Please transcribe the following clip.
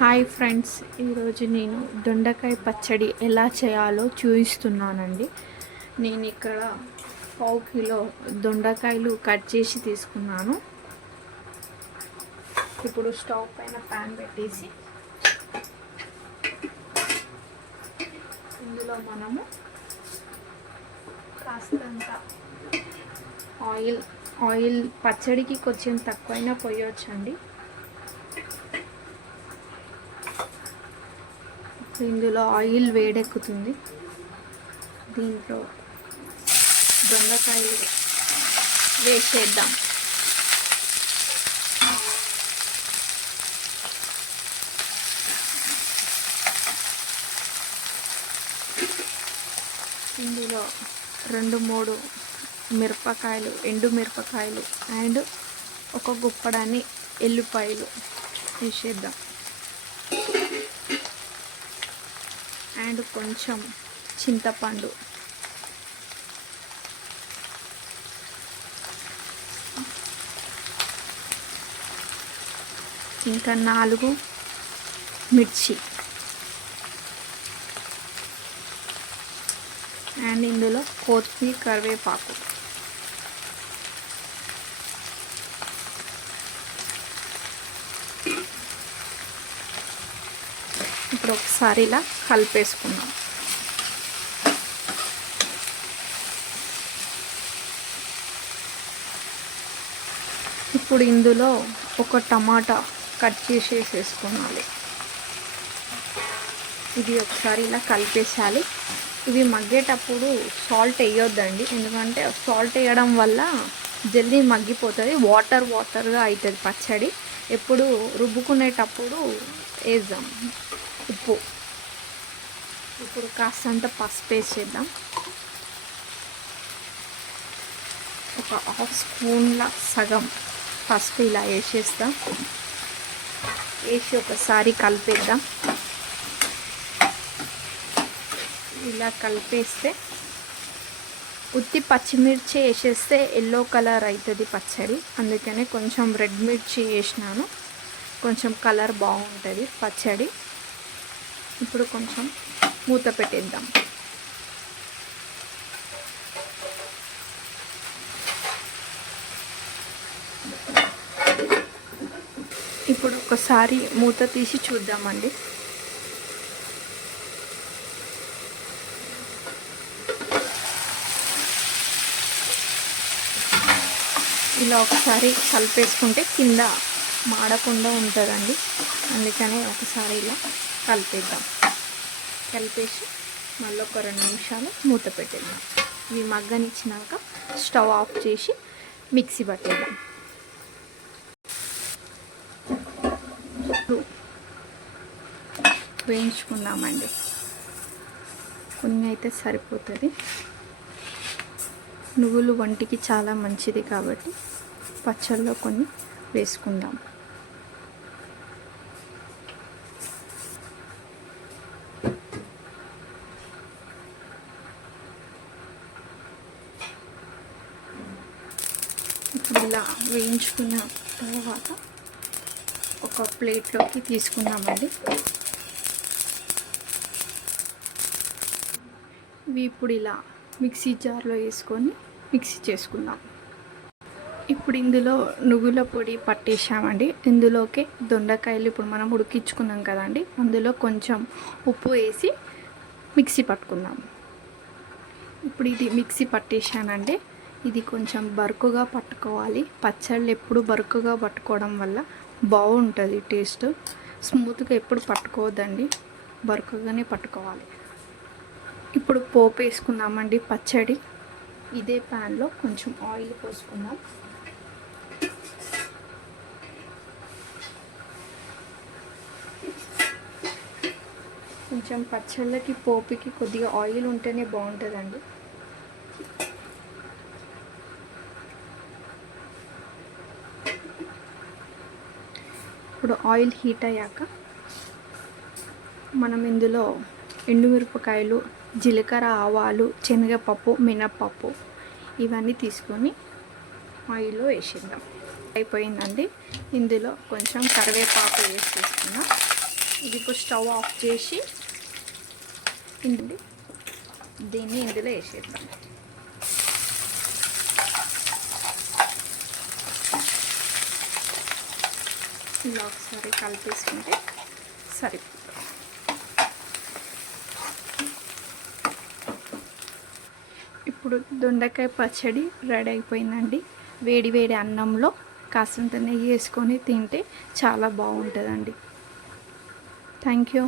Hi friends, ఈరోజు నేను దొండకాయ పచ్చడి ఎలా చేయాలో చూపిస్తున్నానండి. నేను ఇక్కడ 1/2 కిలో దొండకాయలు కట్ చేసి తీసుకున్నాను. ఇప్పుడు స్టవ్ పైన ప్యాన్ పెట్టేసి ఇందులో మనము కాస్తంత ఆయిల్ పచ్చడికి కొంచెం తక్కువైనా పోయొచ్చండి. ఇందులో ఆయిల్ వేడెక్కుతుంది. దీంట్లో దొండకాయలు వేసేద్దాం. ఇందులో 2-3 మిరపకాయలు, ఎండు మిరపకాయలు అండ్ ఒక గుప్పడాన్ని ఎల్లిపాయలు వేసేద్దాం. అండ్ కొంచెం చింతపండు, ఇంకా 4 మిర్చి అండ్ ఇందులో కొత్తిమీర, కరివేపాకు. ఇప్పుడు ఒకసారి ఇలా కలిపేసుకుందాం. ఇప్పుడు ఇందులో ఒక టమాటా కట్ చేసేసుకోవాలి. ఇది ఒకసారి ఇలా కలిపేసాలి. ఇవి మగ్గేటప్పుడు సాల్ట్ వేయొద్దండి, ఎందుకంటే సాల్ట్ వేయడం వల్ల జల్దీ మగ్గిపోతుంది, వాటర్గా అవుతుంది పచ్చడి. ఎప్పుడు రుబ్బుకునేటప్పుడు వేద్దాం ఉప్పు. ఇప్పుడు కాస్తంత పసుపు వేసేద్దాం. ఒక 1/2 స్పూన్ల సగం పసుపు ఇలా వేసేస్తాం. వేసి ఒకసారి కలిపేద్దాం. ఇలా కలిపేస్తే ఉత్తి పచ్చిమిర్చి వేసేస్తే ఎల్లో కలర్ అవుతుంది పచ్చడి, అందుకనే కొంచెం రెడ్ మిర్చి వేసినాను, కొంచెం కలర్ బాగుంటుంది పచ్చడి. ఇప్పుడు కొంచెం మూత పెట్టేద్దాం. ఇప్పుడు ఒకసారి మూత తీసి చూద్దామండి. ఇలా ఒకసారి కలిపేసుకుంటే కింద మాడకుండా ఉంటుందండి, అందుకనే ఒకసారి ఇలా కలిపేద్దాం. కలిపేసి మళ్ళీ ఒక 2 నిమిషాలు మూత పెట్టేద్దాం. ఇవి మగ్గనిచ్చినాక స్టవ్ ఆఫ్ చేసి మిక్సీ పట్టేద్దాం. వేయించుకుందామండి. కొన్ని అయితే సరిపోతుంది. నువ్వులు వంటికి చాలా మంచిది కాబట్టి పచ్చళ్ళలో కొన్ని వేసుకుందాం. ఇప్పుడు ఇలా వేయించుకున్న తర్వాత ఒక ప్లేట్లోకి తీసుకుందామండి. ఇవి ఇప్పుడు ఇలా మిక్సీ జార్లో వేసుకొని మిక్సీ చేసుకుందాం. ఇప్పుడు ఇందులో నువ్వుల పొడి పట్టేసామండి. ఇందులోకి దొండకాయలు ఇప్పుడు మనం ఉడికించుకున్నాం కదండి, అందులో కొంచెం ఉప్పు వేసి మిక్సీ పట్టుకుందాం. ఇప్పుడు ఇది మిక్సీ పట్టేసానండి. ఇది కొంచెం బరుకుగా పట్టుకోవాలి. పచ్చళ్ళు ఎప్పుడు బరుకుగా పట్టుకోవడం వల్ల బాగుంటుంది టేస్ట్. స్మూత్గా ఎప్పుడు పట్టుకోవద్దండి, బరుకుగానే పట్టుకోవాలి. ఇప్పుడు పోపు వేసుకుందామండి పచ్చడి. ఇదే ప్యాన్లో కొంచెం ఆయిల్ పోసుకుందాం. కొంచెం పచ్చళ్ళకి పోపుకి కొద్దిగా ఆయిల్ ఉంటేనే బాగుంటుందండి. ఇప్పుడు ఆయిల్ హీట్ అయ్యాక మనం ఇందులో ఎండుమిరపకాయలు, జీలకర్ర, ఆవాలు, శనగపప్పు, మినప్పప్పు ఇవన్నీ తీసుకొని ఆయిల్లో వేసేద్దాం. అయిపోయిందండి. ఇందులో కొంచెం కరివేపాకు వేసేసుకుందాం. ఇది ఇప్పుడు స్టవ్ ఆఫ్ చేసి దీన్ని ఇందులో వేసేద్దాం. ఇలా ఒకసారి కలిపేసుకుంటే సరిపోతుంది. ఇప్పుడు దొండకాయ పచ్చడి రెడీ అయిపోయిందండి. వేడి వేడి అన్నంలో కాసంత నెయ్యి వేసుకొని తింటే చాలా బాగుంటుందండి. Thank you.